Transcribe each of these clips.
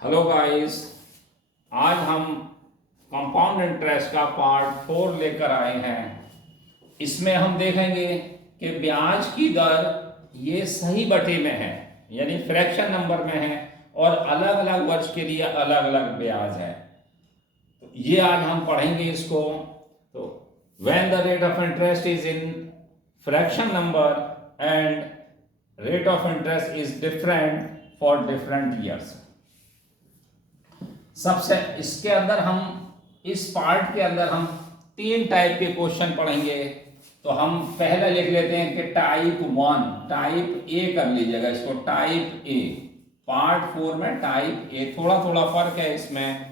Hello guys, आज हम compound interest का पार्ट 4 लेकर आए हैं। इसमें हम देखेंगे कि ब्याज की दर ये सही बटे में है, यानी फ्रैक्शन नंबर में है और अलग अलग वर्ष के लिए अलग अलग ब्याज है। तो ये आज हम पढ़ेंगे इसको। तो when the rate of interest is in fraction number and rate of interest is different for different years. सबसे इसके अंदर हम इस पार्ट के अंदर हम 3 टाइप के क्वेश्चन पढ़ेंगे। तो हम पहले लिख लेते हैं कि टाइप 1, टाइप ए कर लीजिएगा इसको, टाइप ए। पार्ट 4 में टाइप ए, थोड़ा थोड़ा फर्क है इसमें।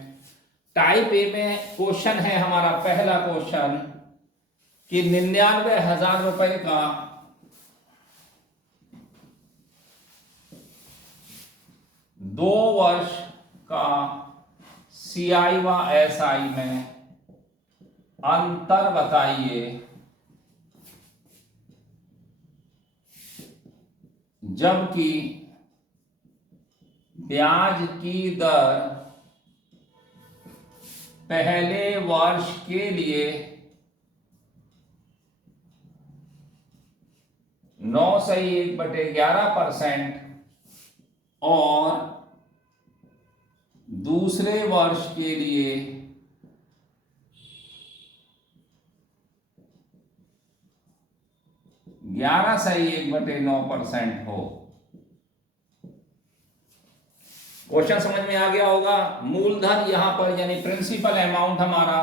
टाइप ए में क्वेश्चन है हमारा पहला क्वेश्चन कि 99,000 रुपए का 2 वर्ष का CI व SI में अंतर बताइए जबकि ब्याज की दर पहले वर्ष के लिए 9/1/11% और दूसरे वर्ष के लिए 11/1/9% हो। क्वेश्चन समझ में आ गया होगा। मूलधन यहां पर यानी प्रिंसिपल अमाउंट हमारा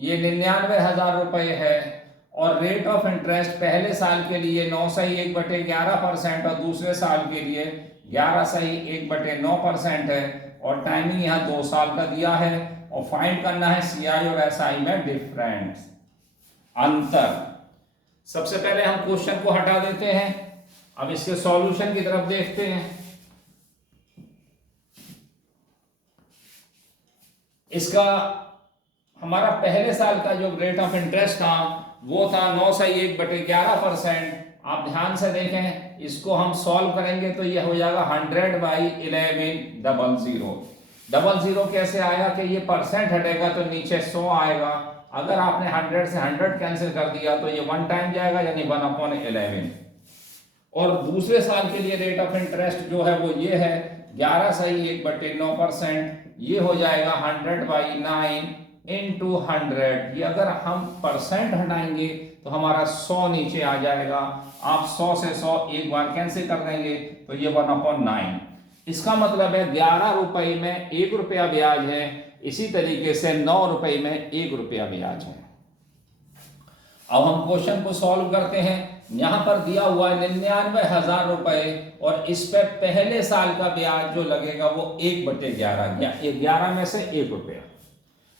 ये 99,000 रुपए है और रेट ऑफ इंटरेस्ट पहले साल के लिए 9/1/11% और दूसरे साल के लिए 11/1/9% है और टाइमिंग यहाँ 2 साल का दिया है और फाइंड करना है CI और SI में डिफरेंस, अंतर। सबसे पहले हम क्वेश्चन को हटा देते हैं, अब इसके सॉल्यूशन की तरफ देखते हैं। इसका हमारा पहले साल का जो रेट ऑफ इंटरेस्ट था वो था 9/1/11%। आप ध्यान से देखें, इसको हम सॉल्व करेंगे तो ये हो जाएगा 100/1100। 00 कैसे आएगा कि ये परसेंट हटेगा तो नीचे 100 आएगा। अगर आपने 100 से 100 कैंसिल कर दिया तो ये 1 टाइम जाएगा यानी 1/11। और दूसरे साल के लिए रेट ऑफ इंटरेस्ट जो है वो ये है 11/1/9%। ये हो जाएगा 100/9 इंटू 100। ये अगर हम परसेंट हटाएंगे तो हमारा 100 नीचे आ जाएगा। आप 100 से 100 एक बार कैंसिल कर देंगे तो ये 1/9। इसका मतलब है 11 रुपए में 1 रुपया ब्याज है, इसी तरीके से 9 रुपए में 1 रुपया ब्याज है। अब हम क्वेश्चन को सॉल्व करते हैं। यहां पर दिया हुआ है 99,000 रुपए और इस पे पहले साल का ब्याज जो लगेगा वो 1/11, 11 में से 1 रुपया।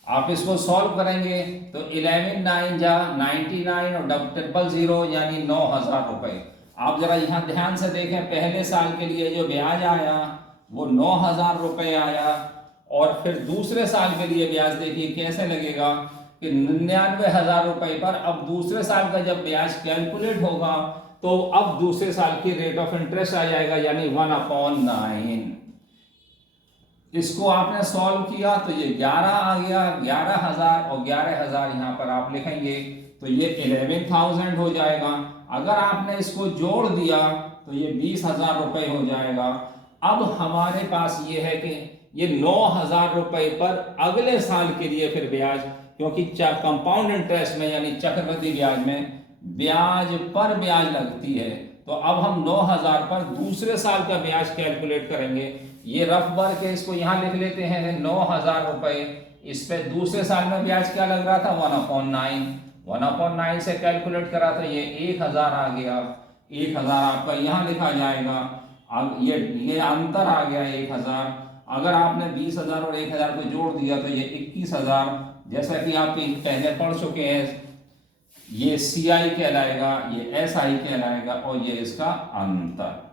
आप इसको सॉल्व करेंगे तो 11 9 जा 99 और 000 यानी 9,000 रुपए। आप जरा यहाँ ध्यान से देखें, पहले साल के लिए जो ब्याज आया वो 9,000 रुपए आया और फिर दूसरे साल के लिए ब्याज देखिए कैसे लगेगा कि 99,000 रुपए पर अब दूसरे साल का जब ब्याज कैलकुलेट होगा तो अब दूसरे साल की रेट ऑफ इंटरेस्ट आ जाएगा यानी 1/9। इसको आपने सॉल्व किया तो ये 11 आ गया, 11,000 और 11,000 यहाँ पर आप लिखेंगे तो ये 11,000 हो जाएगा। अगर आपने इसको जोड़ दिया तो ये 20,000 रुपए हो जाएगा। अब हमारे पास ये है कि ये 9,000 रुपए पर अगले साल के लिए फिर ब्याज, क्योंकि कंपाउंड इंटरेस्ट में यानी चक्रवृद्धि ब्याज में ब्याज पर ब्याज लगती है, तो अब हम 9,000 पर दूसरे साल का ब्याज कैलकुलेट करेंगे। ये रफ वर्क है, इसको यहाँ लिख लेते हैं 9,000 रुपए। इस पे दूसरे साल में ब्याज क्या लग रहा था 1/9। 1/9 से कैलकुलेट करा तो ये 1,000 आ गया। 1,000 आपका यहाँ लिखा जाएगा। अब ये अंतर आ गया 1,000। अगर आपने 20,000 और 1,000 को जोड़ दिया तो ये 21,000। जैसा कि आप पहले पढ़ चुके हैं, ये CI कहलाएगा, ये SI कहलाएगा और ये इसका अंतर।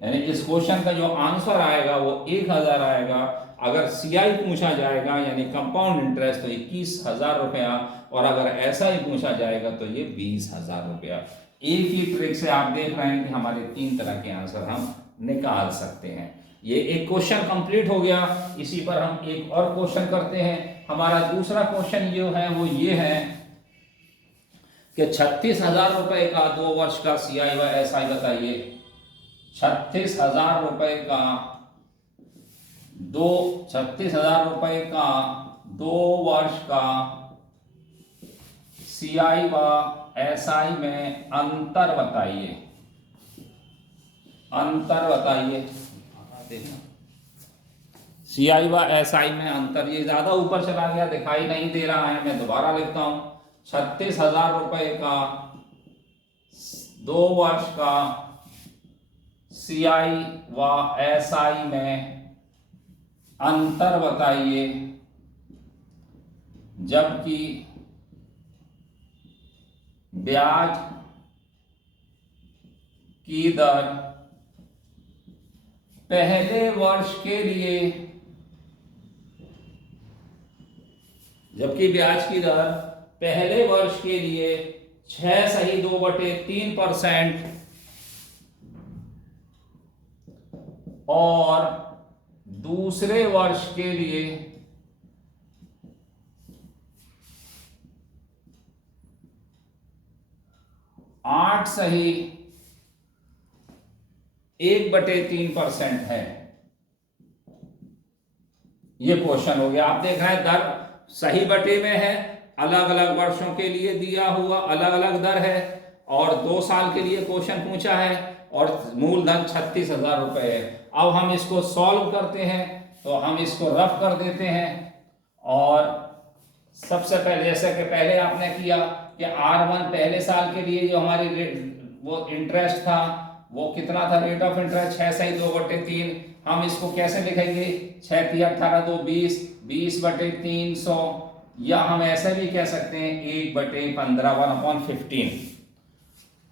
यानी इस क्वेश्चन का जो आंसर आएगा वो 1,000 आएगा। अगर CI पूछा जाएगा यानी कंपाउंड इंटरेस्ट तो 21,000 रुपया और अगर SI पूछा जाएगा तो ये 20,000 रुपया। एक ही ट्रिक से आप देख रहे हैं कि हमारे 3 तरह के आंसर हम निकाल सकते हैं। ये एक क्वेश्चन कंप्लीट हो गया। इसी पर हम एक और क्वेश्चन करते हैं। हमारा दूसरा क्वेश्चन जो है वो ये है कि 36,000 रुपए का 2 वर्ष का CI व SI बताइए। 36,000 रुपए का 2 वर्ष का CI व SI में अंतर बताइए। अंतर बताइए। CI व SI में अंतर, ये ज्यादा ऊपर चला गया, दिखाई नहीं दे रहा है, मैं दोबारा लिखता हूं। 36,000 रुपए का 2 वर्ष का CI व SI में अंतर बताइए, जबकि ब्याज की दर पहले वर्ष के लिए, जबकि ब्याज की दर पहले वर्ष के लिए 6.2/3% और दूसरे वर्ष के लिए 8.1/3% है। ये क्वेश्चन हो गया। आप देख रहे हैं दर सही बटे में है, अलग अलग वर्षों के लिए दिया हुआ अलग अलग दर है, और 2 साल के लिए क्वेश्चन पूछा है, और मूलधन 36,000 रुपए है। अब हम इसको सॉल्व करते हैं, तो हम इसको रफ कर देते हैं। और सबसे पहले जैसे कि पहले आपने किया कि R1 पहले साल के लिए जो हमारी वो इंटरेस्ट था वो कितना था, रेट ऑफ इंटरेस्ट 6/2/3। हम इसको कैसे लिखेंगे, 6×3=18, 20/300, या हम ऐसे भी कह सकते हैं 1/15, 1/15।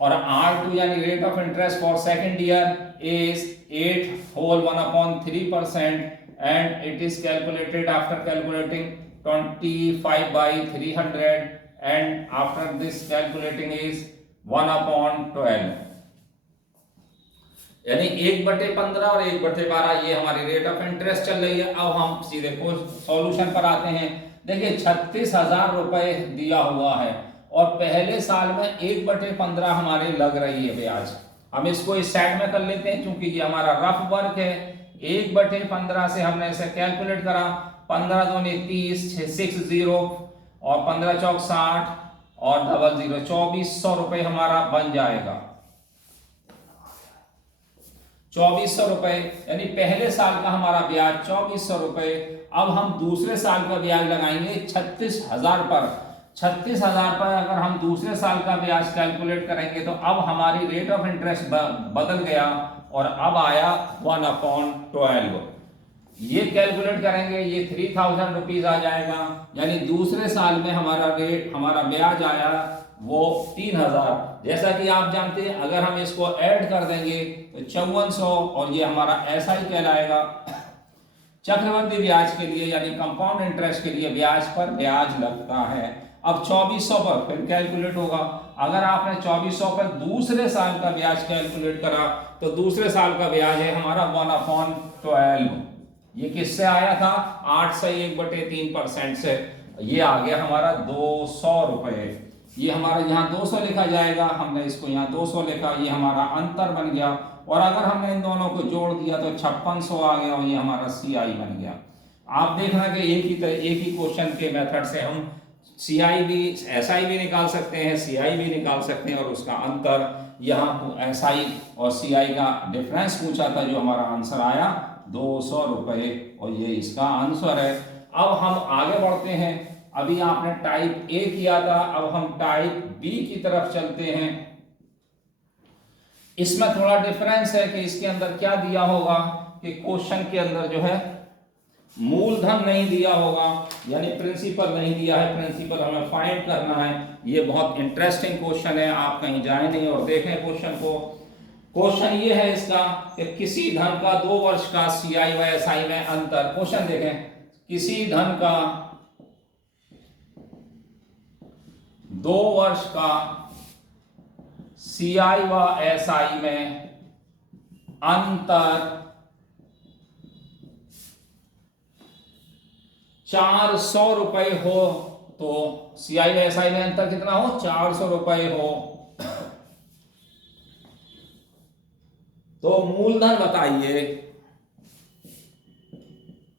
और R2 यानी rate of interest for second year is 8 whole 1/3%, and it is calculated after calculating 25/300, and after this calculating is 1/12, यानी 1/15 और 1/12 ये हमारी रेट ऑफ इंटरेस्ट चल रही है। अब हम सीधे सॉल्यूशन पर आते हैं। देखिए 36,000 रुपए दिया हुआ है, और पहले साल में 1/15 हमारे लग रही है ब्याज। हम इसको इस साइड में कर लेते हैं, क्योंकि ये हमारा रफ वर्क है। 1/15 से हमने इसे कैलकुलेट करा, 15 दूनी 30, 60 और 15 चौक 60 और 00, 2400 रुपए हमारा बन जाएगा। 2400 रुपए, यानी पहले साल का हमारा ब्याज 2400 रुपए। अब हम दूसरे साल का ब्याज लगाएंगे 36,000 पर। 36,000 पर अगर हम दूसरे साल का ब्याज कैलकुलेट करेंगे, तो अब हमारी रेट ऑफ इंटरेस्ट बदल गया, और अब आया 1/12। ये कैलकुलेट करेंगे, ये 3,000 रुपीज आ जाएगा, यानी दूसरे साल में हमारा ब्याज आया वो 3,000। जैसा कि आप जानते हैं, अगर हम इसको ऐड कर देंगे तो 5400, और ये हमारा SI कहलाएगा। चक्रवृद्धि ब्याज के लिए यानी कंपाउंड इंटरेस्ट के लिए ब्याज पर ब्याज लगता है। अब 2400 पर फिर कैलकुलेट होगा। अगर आपने 2400 पर दूसरे साल का ब्याज कैलकुलेट करा, तो दूसरे साल का ब्याज है हमारा 1/12। ये किससे आया था, 8 से 1/3% से। ये आ गया हमारा 200 रुपए। ये हमारा यहाँ 200 लिखा जाएगा, हमने इसको यहाँ 200 लिखा, ये हमारा अंतर बन गया। और अगर हमने इन दोनों को जोड़ दिया तो 5600 आ गया, और ये हमारा CI बन गया। आप देखना कि एक ही क्वेश्चन के मेथड से हम CI भी SI भी निकाल सकते हैं, CI भी निकाल सकते हैं, और उसका अंतर यहाँ SI और CI का डिफरेंस पूछा था, जो हमारा आंसर आया 200 रुपए, और ये इसका आंसर है। अब हम आगे बढ़ते हैं। अभी आपने टाइप A किया था, अब हम टाइप B की तरफ चलते हैं। इसमें थोड़ा डिफरेंस है कि इसके अंदर क्या दिया होगा कि क्वेश्चन के अंदर जो है मूलधन नहीं दिया होगा, यानी प्रिंसिपल नहीं दिया है। प्रिंसिपल हमें फाइंड करना है। ये बहुत इंटरेस्टिंग क्वेश्चन है, आप कहीं जाए नहीं और देखें क्वेश्चन को। क्वेश्चन ये है इसका कि किसी धन का 2 वर्ष का CI व SI में अंतर। क्वेश्चन देखें, किसी धन का 2 वर्ष का CI व SI में अंतर 400 रुपए हो तो CI व SI में अंतर कितना हो, 400 रुपए हो तो मूलधन बताइए।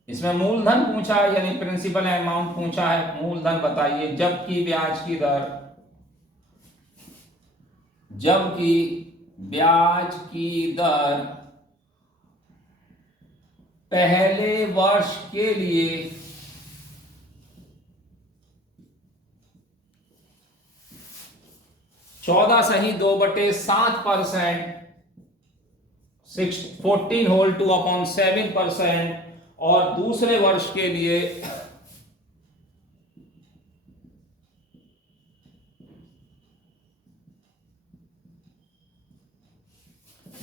इसमें मूलधन पूछा है यानी प्रिंसिपल अमाउंट पूछा है, मूलधन बताइए। जबकि ब्याज की दर पहले वर्ष के लिए 14/2/7%, 14 होल 2/7%, और दूसरे वर्ष के लिए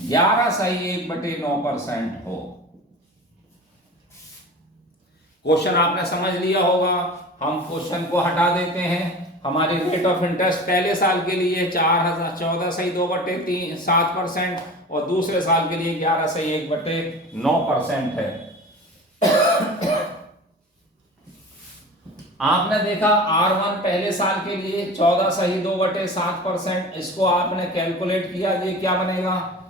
11/1/9% हो। क्वेश्चन आपने समझ लिया होगा। हम क्वेश्चन को हटा देते हैं। हमारी रेट ऑफ इंटरेस्ट पहले साल के लिए 14/2/7% और दूसरे साल के लिए 11/1/9% है। आपने देखा R1 पहले साल के लिए 14/2/7%, इसको आपने कैलकुलेट किया, ये क्या बनेगा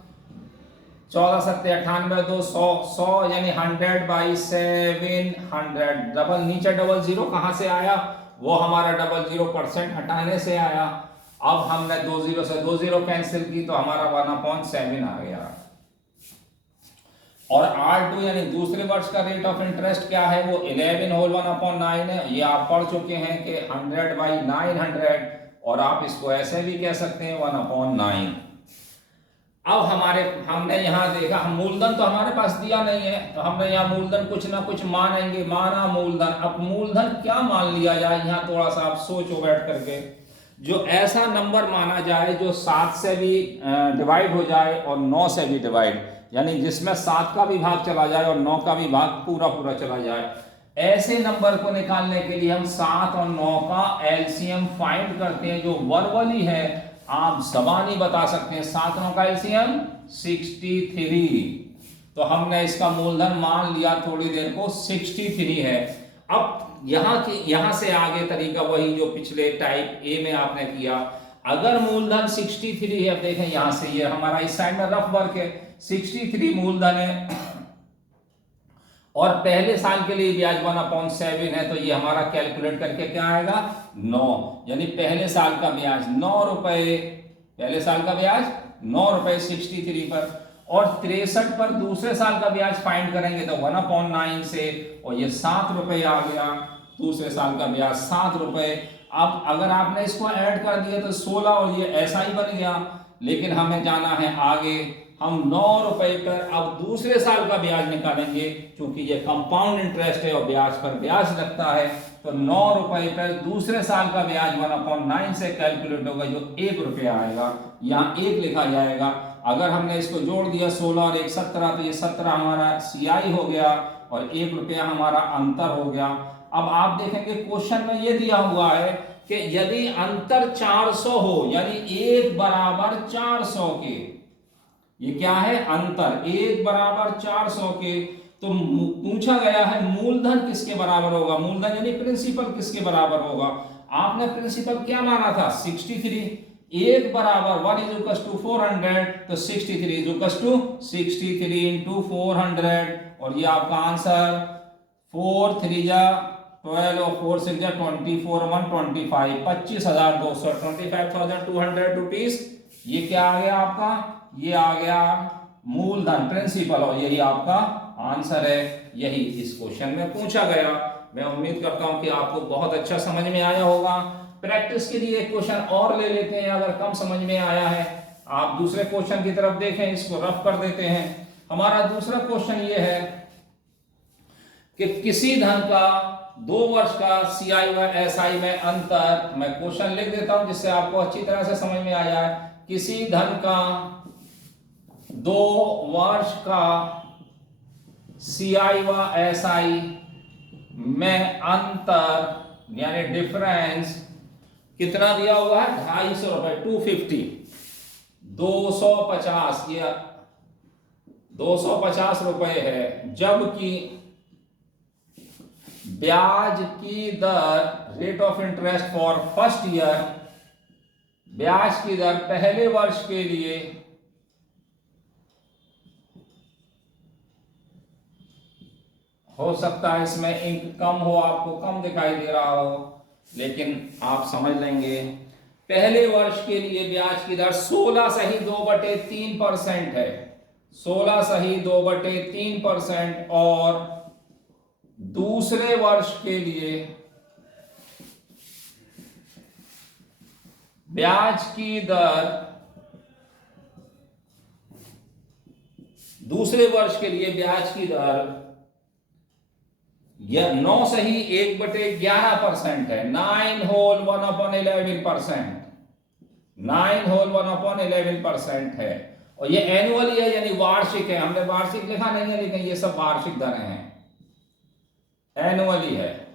14×7=98, 100 यानी 100/700। डबल नीचे डबल जीरो कहां से आया, वो हमारा डबल जीरो % हटाने से आया। अब हमने 2 जीरो से 2 जीरो कैंसिल की तो हमारा 1/7 आ गया। और R2 यानी दूसरे वर्ष का रेट ऑफ इंटरेस्ट क्या है, वो 11 होल 1/9 है। ये आप पढ़ चुके हैं कि 100/900, और आप इसको ऐसे भी कह सकते हैं 1/9। अब हमने यहाँ देखा, हम मूलधन तो हमारे पास दिया नहीं है, तो हमने यहाँ मूलधन कुछ ना कुछ मानेंगे। माना मूलधन, अब मूलधन क्या मान लिया जाए, यहाँ थोड़ा सा आप सोचो बैठ करके। जो ऐसा नंबर माना जाए जो 7 से भी डिवाइड हो जाए और 9 से भी डिवाइड, यानी जिसमें 7 का भी भाग चला जाए और 9 का भी भाग पूरा पूरा चला जाए। ऐसे नंबर को निकालने के लिए हम 7 और 9 का एलसीएम फाइंड करते हैं, जो वर्बली है, आप जबानी बता सकते हैं। 7 9 का एलसीएम 63। तो हमने इसका मूलधन मान लिया थोड़ी देर को 63 है। अब यहां से आगे तरीका वही जो पिछले टाइप ए में आपने किया। अगर मूलधन 63 है, अब देखें यहां से, ये हमारा इस साइड में रफ वर्क है, 63 मूलधन है और पहले साल के लिए ब्याज 1/7 है, तो ये हमारा कैलकुलेट करके क्या आएगा 9, यानी पहले साल का ब्याज 9 रुपए, पहले साल का ब्याज 9 रुपए 63 पर, और 63 पर दूसरे साल का ब्याज फाइंड करेंगे तो 1/9 से, और ये 7 रुपए आ गया, दूसरे साल का ब्याज 7 रुपए। अब अगर आपने इसको ऐड कर दिया तो 16 और ये ऐसा ही बन गया, लेकिन हमें जाना है आगे। हम 9 रुपए पर अब दूसरे साल का ब्याज निकालेंगे, क्योंकि ये कंपाउंड इंटरेस्ट है और ब्याज पर ब्याज लगता है। तो 9 रुपए पर दूसरे साल का ब्याज 1/9 से कैलकुलेट होगा, जो 1 रुपया आएगा, यहाँ 1 लिखा जाएगा। अगर हमने इसको जोड़ दिया 16 और 1 17, तो ये 17 हमारा सीआई हो गया और 1 रुपया हमारा अंतर हो गया। अब आप देखेंगे क्वेश्चन में ये दिया हुआ है कि यदि अंतर 400 हो, यानी 1 बराबर 400 के, ये क्या है अंतर 1 बराबर 400 के, तो पूछा गया है मूलधन किसके बराबर होगा, मूलधन यानी प्रिंसिपल किसके बराबर होगा। आपने प्रिंसिपल क्या माना था 63, 1 बराबर 1 = 400, तो 63 = 63 × 400, और ये आपका आंसर 4 3 जा 12 और 4 6 जा 24 1 25, 25,200, 25,200 रुपीज। ये क्या आ गया आपका, ये आ गया मूलधन प्रिंसिपल, और यही आपका आंसर है, यही इस क्वेश्चन में पूछा गया। मैं उम्मीद करता हूं कि आपको बहुत अच्छा समझ में आया होगा। प्रैक्टिस के लिए एक क्वेश्चन और ले लेते हैं, अगर कम समझ में आया है आप दूसरे क्वेश्चन की तरफ देखें, इसको रफ कर देते हैं। हमारा दूसरा क्वेश्चन ये है कि किसी धन का 2 वर्ष का सीआई व एसआई में अंतर, मैं क्वेश्चन लिख देता हूं जिससे आपको अच्छी तरह से समझ में आ जाए। किसी धन का 2 वर्ष का सीआई व एसआई में अंतर यानी डिफरेंस कितना दिया हुआ है 250 रुपए, 250, 250, ये 250 रुपए है। जबकि ब्याज की दर rate of interest for first year, ब्याज की दर पहले वर्ष के लिए हो सकता है इसमें इंक कम हो, आपको कम दिखाई दे रहा हो, लेकिन आप समझ लेंगे। पहले वर्ष के लिए ब्याज की दर 16 है, 16 और दूसरे वर्ष के लिए ब्याज की दर, दूसरे वर्ष के लिए ब्याज की दर 9 1/11% है, 9 होल 1/11%, 9 होल 1/11% है। और ये एनुअली है यानी वार्षिक है, हमने वार्षिक लिखा नहीं है, लेकिन ये सब वार्षिक दरें हैं, एनुअली है,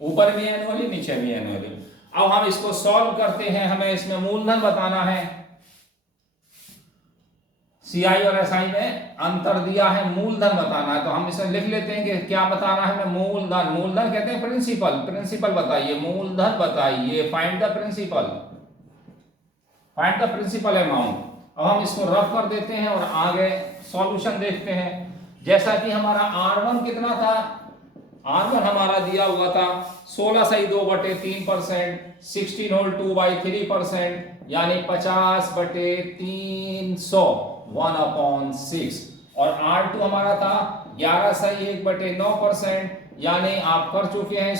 ऊपर भी एनुअली नीचे भी एनुअली। अब हम इसको सॉल्व करते हैं, हमें इसमें मूलधन बताना है। सीआई और एसआई में अंतर दिया है, मूलधन बताना है, तो हम इसमें लिख लेते हैं कि क्या बताना है हमें, मूलधन। मूलधन कहते हैं प्रिंसिपल, प्रिंसिपल बताइए, मूलधन बताइए, find the principal, find the principal amount. अब हम इसको रफ कर देते हैं और आगे सॉल्यूशन देखते हैं। जैसा कि हमारा R1 कितना था, R1 हमारा दिया हुआ था 16 सही 2/3%, 16 होल 2/3% यानी 50/300, 1/6। और R2 हमारा था 11 सही 1/9%, यानी आप कर चुके हैं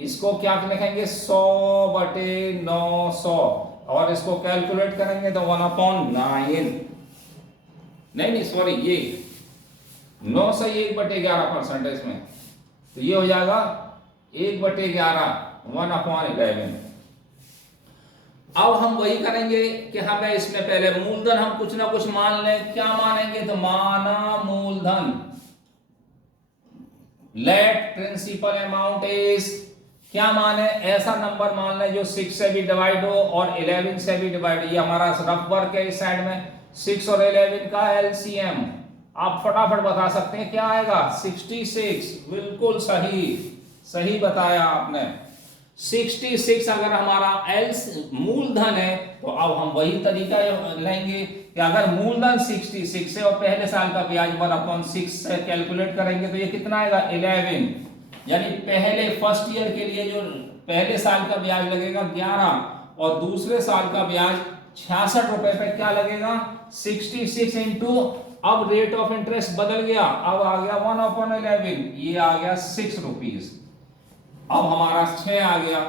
इसको क्या लिखेंगे 100/900, और इसको कैलकुलेट करेंगे तो 1/9, नहीं सॉरी, ये 9 सही 1/11% है इसमें, तो ये हो जाएगा 1/11, 1/11। अब हम वही करेंगे कि हमें इसमें पहले मूलधन हम कुछ ना कुछ मान लें। क्या मानेंगे, तो माना मूलधन, लेट प्रिंसिपल अमाउंट इज, क्या माने, ऐसा नंबर मान लें जो 6 से भी डिवाइड हो और 11 से भी डिवाइड हो। ये हमारा रफ वर्क है, इस साइड में 6 और 11 का एलसीएम आप फटाफट बता सकते हैं क्या आएगा, 66। बिल्कुल सही, सही बताया आपने। 66 अगर हमारा मूलधन है, तो अब हम वही तरीका लेंगे कि अगर मूलधन 66 है और पहले साल का ब्याज 1/6 से कैलकुलेट करेंगे तो ये कितना आएगा 11, यानी पहले फर्स्ट ईयर के लिए जो पहले साल का ब्याज लगेगा 11 और दूसरे साल का ब्याज 66 रुपए पे क्या लगेगा 66 इंटू, अब रेट ऑफ इंटरेस्ट बदल गया, अब आ गया 1/11, ये आ गया 6 रुपीज। अब हमारा 6 आ गया,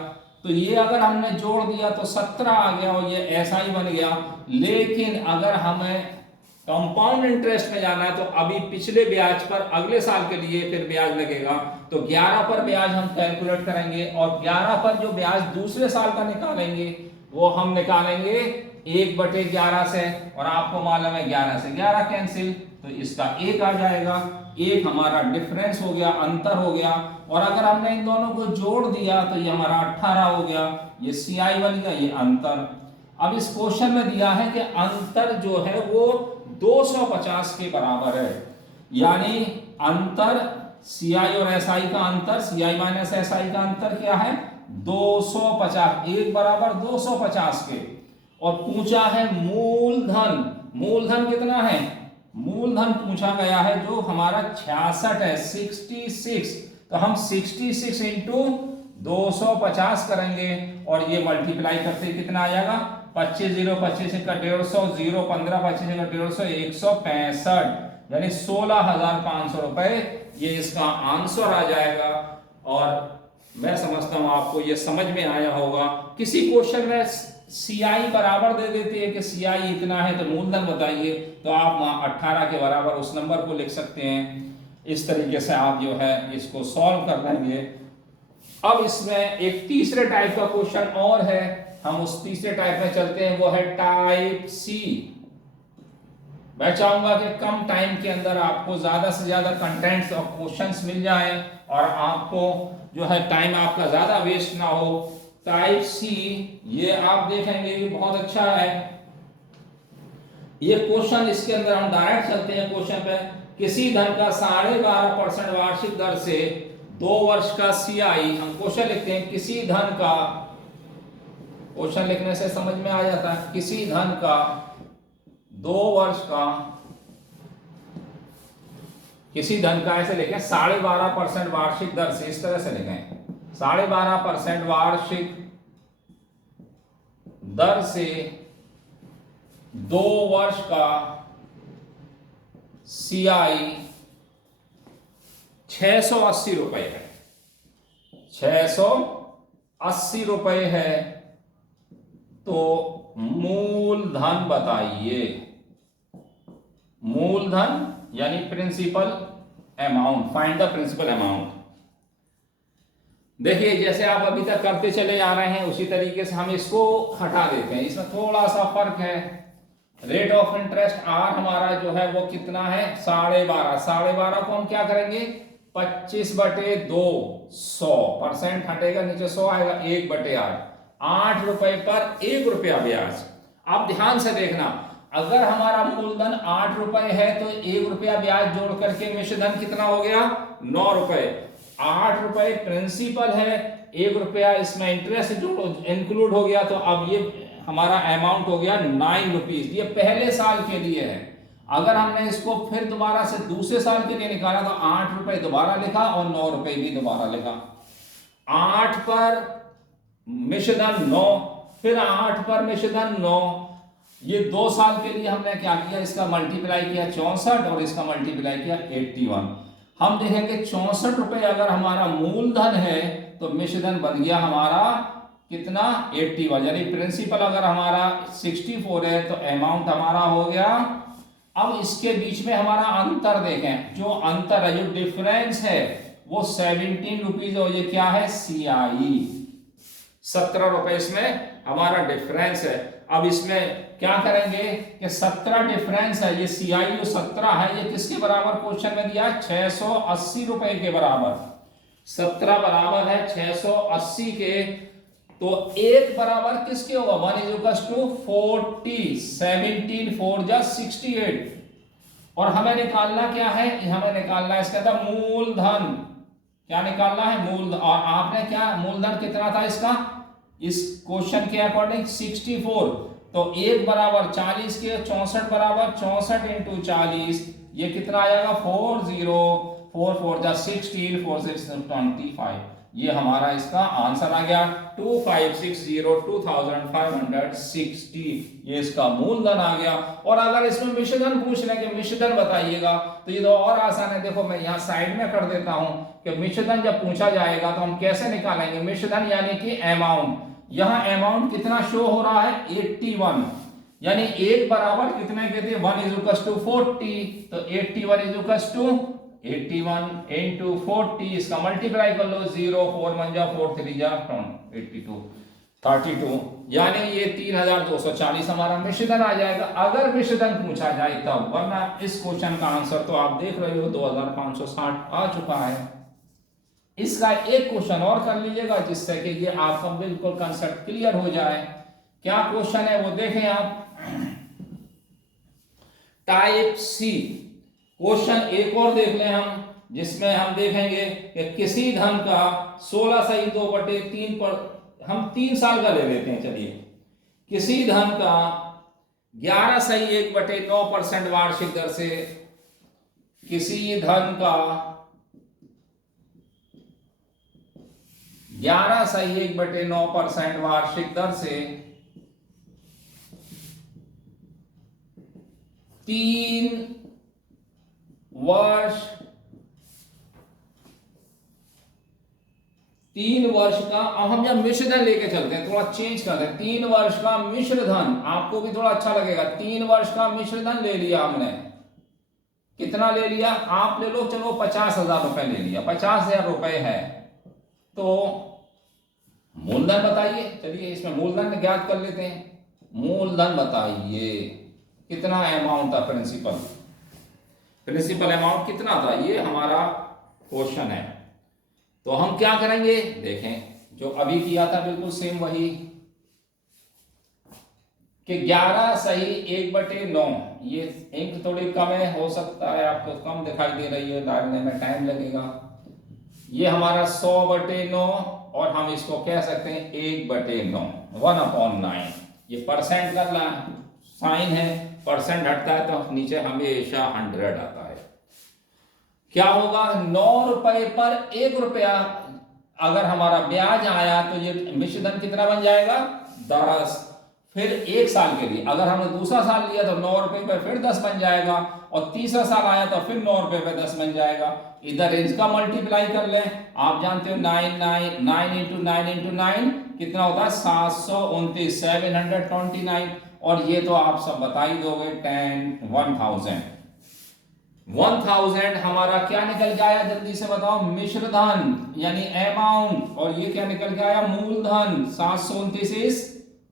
तो ये अगर हमने जोड़ दिया तो 17 आ गया और ये ऐसा ही बन गया। लेकिन अगर हमें कंपाउंड इंटरेस्ट में जाना है तो अभी पिछले ब्याज पर अगले साल के लिए फिर ब्याज लगेगा, तो 11 पर ब्याज हम कैलकुलेट करेंगे और 11 पर जो ब्याज दूसरे साल का निकालेंगे वो हम निकालेंगे 1/11 से, और आपको मालूम है 11 से 11 कैंसिल, तो इसका 1 आ जाएगा। 1 हमारा डिफरेंस हो गया, अंतर हो गया, और अगर हमने इन दोनों को जोड़ दिया तो ये हमारा 18 हो गया, ये CI बन गया, ये अंतर। अब इस क्वेश्चन में दिया है कि अंतर जो है वो 250 के बराबर है, यानी अंतर CI और SI का अंतर, CI माइनस SI का अंतर क्या है 250, 1 बराबर 250 के। और पूछा है मूलधन, मूलधन कितना है, मूलधन पूछा गया है जो हमारा 66 है, 66, तो हम 66 इंटू 250 करेंगे और ये मल्टीप्लाई करते कितना आ जाएगा 25 0 25 का 150, 0 15 25 का 150, 165, यानी 16,500 रुपए ये इसका आंसर आ जाएगा। और मैं समझता हूं आपको ये समझ में आया होगा। किसी क्वेश्चन में CI बराबर दे देती है कि CI इतना है तो मूलधन बताइए, तो आप वहां 18 के बराबर उस नंबर को लिख सकते हैं। इस तरीके से आप जो है इसको सॉल्व कर लेंगे। अब इसमें एक तीसरे टाइप का क्वेश्चन और है, हम उस तीसरे टाइप में चलते हैं, वो है टाइप C। मैं चाहूंगा कि कम टाइम के अंदर आपको ज्यादा से ज्यादा कंटेंट्स और क्वेश्चंस मिल जाएं और आपको जो है टाइम आपका ज्यादा वेस्ट ना हो। टाइप C ये आप देखेंगे कि बहुत अच्छा है ये क्वेश्चन। इसके अंदर हम डायरेक्ट चलते हैं क्वेश्चन पे किसी धन का 12.5% वार्षिक दर से 2 वर्ष का सीआई, हम क्वेश्चन लिखते हैं, किसी धन का, क्वेश्चन लिखने से समझ में आ जाता है, किसी धन का 2 वर्ष का, किसी धन का ऐसे लिखें 12.5% वार्षिक दर से, इस तरह से लिखें 12.5% वार्षिक दर से 2 वर्ष का सीआई 680 रुपए है, 680 रुपए है। तो मूलधन बताइए, मूलधन यानी principal amount, find the principal amount. देखिए जैसे आप अभी तक करते चले आ रहे हैं उसी तरीके से हम इसको हटा देते हैं, इसमें थोड़ा सा फर्क है। रेट ऑफ इंटरेस्ट आर हमारा जो है वो कितना है 12.5, 12.5 को हम क्या करेंगे 25/200%, हटेगा नीचे 100 आएगा, 1/8, 8 रुपए पर 1 रुपया ब्याज। आप ध्यान से देखना, अगर हमारा मूलधन 8 रुपए है तो 1 रुपया ब्याज जोड़ करके मिश्रधन कितना हो गया 9 रुपए। 8 रुपए प्रिंसिपल है, 1 रुपया इसमें इंटरेस्ट जोड़ो इंक्लूड हो गया, तो अब ये हमारा अमाउंट हो गया 9 रुपीज। ये पहले साल के लिए है। अगर हमने इसको फिर दोबारा से दूसरे साल के लिए निकाला तो 8 रुपए दोबारा लिखा और 9 रुपए भी दोबारा लिखा। 8 पर मिश्रधन 9, फिर 8 पर मिश्रधन 9। ये 2 साल के लिए हमने क्या किया, इसका मल्टीप्लाई किया 64 और इसका मल्टीप्लाई किया 81। हम देखेंगे 64 रुपए अगर हमारा मूलधन है तो मिश्रधन बन गया हमारा कितना 81, यानी प्रिंसिपल अगर हमारा 64 है तो अमाउंट हमारा हो गया। अब इसके बीच में हमारा अंतर देखें, जो अंतर है, जो डिफरेंस है वो 17 रुपीज, और ये क्या है सीआई 17 रुपए इसमें हमारा डिफरेंस है। अब इसमें क्या करेंगे कि 17 डिफरेंस है, ये सीआई जो 17 है ये किसके बराबर क्वेश्चन में दिया है 680 रुपए के बराबर। 17 बराबर है 680 के, तो 1 बराबर किसके होगा 1 इज इक्वल टू 40, 17 4 जा 68। और हमें निकालना क्या है, हमें निकालना है इसके अंदर मूलधन। क्या निकालना है मूलधन, और आपने क्या मूलधन कितना था इसका इस क्वेश्चन के अकॉर्डिंग 64, तो 1 बराबर 40 के 64 बराबर 64 इंटू 40, ये कितना आ जाएगा 40, 4 4 जा 16, 4 6 25। ये हमारा इसका आंसर आ गया 2560, ये इसका मूलधन आ गया। और अगर इसमें मिश्रधन पूछ लेंगे, मिश्रधन बताइएगा, तो ये तो और आसान है। देखो मैं यहाँ साइड में कर देता हूं कि मिश्रधन जब पूछा जाएगा तो हम कैसे निकालेंगे मिश्रधन, यानी कि अमाउंट। यहाँ अमाउंट कितना शो हो रहा है 81, यानी 1 बराबर कितने के थे 1 इज इक्वल टू 40, तो 81 इज इक्वल टू 81 इंटू 40, इसका मल्टीप्लाई कर लो 0 4 1 जा 4 3 जा 82 32, यानी ये 3240 हमारा मिश्रधन आ जाएगा अगर मिश्रधन पूछा जाए तब, वरना इस क्वेश्चन का आंसर तो आप देख रहे हो 2560 आ चुका है। इसका एक क्वेश्चन और कर लीजिएगा जिससे कि ये आपका बिल्कुल कंसेप्ट क्लियर हो जाए। क्या क्वेश्चन है वो देखें आप, टाइप सी क्वेश्चन एक और देख लें हम, जिसमें हम देखेंगे कि किसी धन का 16/2/3 पर, हम 3 साल का ले लेते हैं, चलिए। किसी धन का 11/1/9% वार्षिक दर से, किसी धन का 11/1/9% वार्षिक दर से 3 वर्ष का, अब हम जब मिश्रधन लेके चलते हैं थोड़ा चेंज करते हैं, 3 वर्ष का मिश्रधन, आपको भी थोड़ा अच्छा लगेगा। 3 वर्ष का मिश्रधन ले लिया हमने, कितना ले लिया आप ले लो, चलो 50,000 रुपए ले लिया, 50,000 रुपए है। तो मूलधन बताइए, चलिए इसमें मूलधन ज्ञात कर लेते हैं। मूलधन बताइए कितना अमाउंट था, प्रिंसिपल अमाउंट कितना था, ये हमारा क्वेश्चन है। तो हम क्या करेंगे देखें, जो अभी किया था बिल्कुल सेम वही। कि 11 सही 1/9। ये इंक थोड़ी कम है, हो सकता है आपको कम दिखाई दे रही है, डालने में टाइम लगेगा। ये हमारा 100/9 और हम इसको कह सकते हैं 1/9, 1/9। ये परसेंट का साइन है, परसेंट हटता है तो नीचे हमेशा 100 आता है। क्या होगा, 9 रुपए पर 1 रुपया अगर हमारा ब्याज आया तो ये मिश्र धन कितना बन जाएगा, 10। फिर 1 साल के लिए अगर हमने दूसरा साल लिया तो 9 रुपए पर फिर 10 बन जाएगा, और तीसरा साल आया तो फिर 9 रुपए पर 10 बन जाएगा। इधर इसका मल्टीप्लाई कर लें, आप जानते हो 9 इंटू 9 कितना होता है, 729, 729। और ये तो आप सब बता ही दोगे, 1000 हमारा क्या निकल के आया, जल्दी से बताओ, मिश्र धन यानी अमाउंट। और ये क्या निकल के आया, मूलधन। 729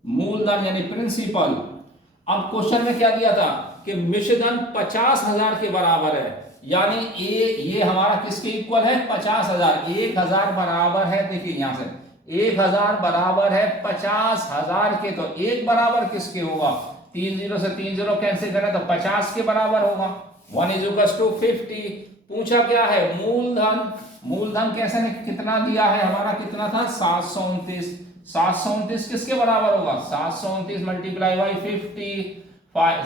मूलधन यानी प्रिंसिपल। अब क्वेश्चन में क्या दिया था कि मिश्र धन 50,000 के बराबर है, यानी ये हमारा किसके इक्वल है, 50,000। 1000 बराबर है, देखिए यहां से 1000 बराबर है 50,000 के, तो 1 बराबर किसके होगा, 3 0 से 3 0 कैंसिल करें तो 50 के बराबर होगा। 1 = 50। पूछा क्या है, मूलधन। मूलधन कैसे कितना दिया है, हमारा कितना था, 729। 729 किसके बराबर होगा, 729 मल्टीप्लाई बाई 50,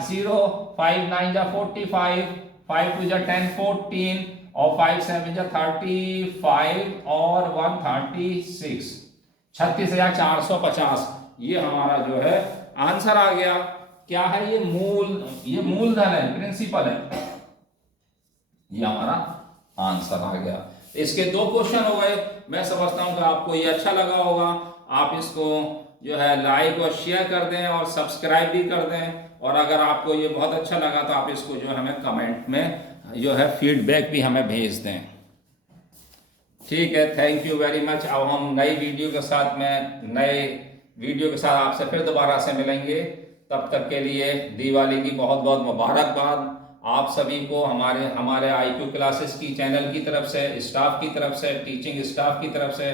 0 5 9 जा 45, 5 2 जा 10 14, और 5 7 जा 35 और 136, 36,450। ये हमारा जो है आंसर आ गया। क्या है ये, मूलधन है, प्रिंसिपल है। ये हमारा आंसर आ गया। इसके 2 क्वेश्चन हो गए। मैं समझता हूं कि आपको ये अच्छा लगा होगा। आप इसको जो है लाइक और शेयर कर दें और सब्सक्राइब भी कर दें। और अगर आपको ये बहुत अच्छा लगा तो आप इसको जो है हमें कमेंट में जो है फीडबैक भी हमें भेज दें। ठीक है, थैंक यू वेरी मच। अब हम नई वीडियो के साथ आपसे फिर दोबारा से मिलेंगे। तब तक के लिए दिवाली की बहुत बहुत मुबारकबाद आप सभी को, हमारे IQ क्लासेस की चैनल की तरफ से, स्टाफ की तरफ से, टीचिंग स्टाफ की तरफ से,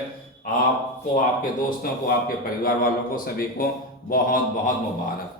आपको, आपके दोस्तों को, आपके परिवार वालों को, सभी को बहुत बहुत मुबारक।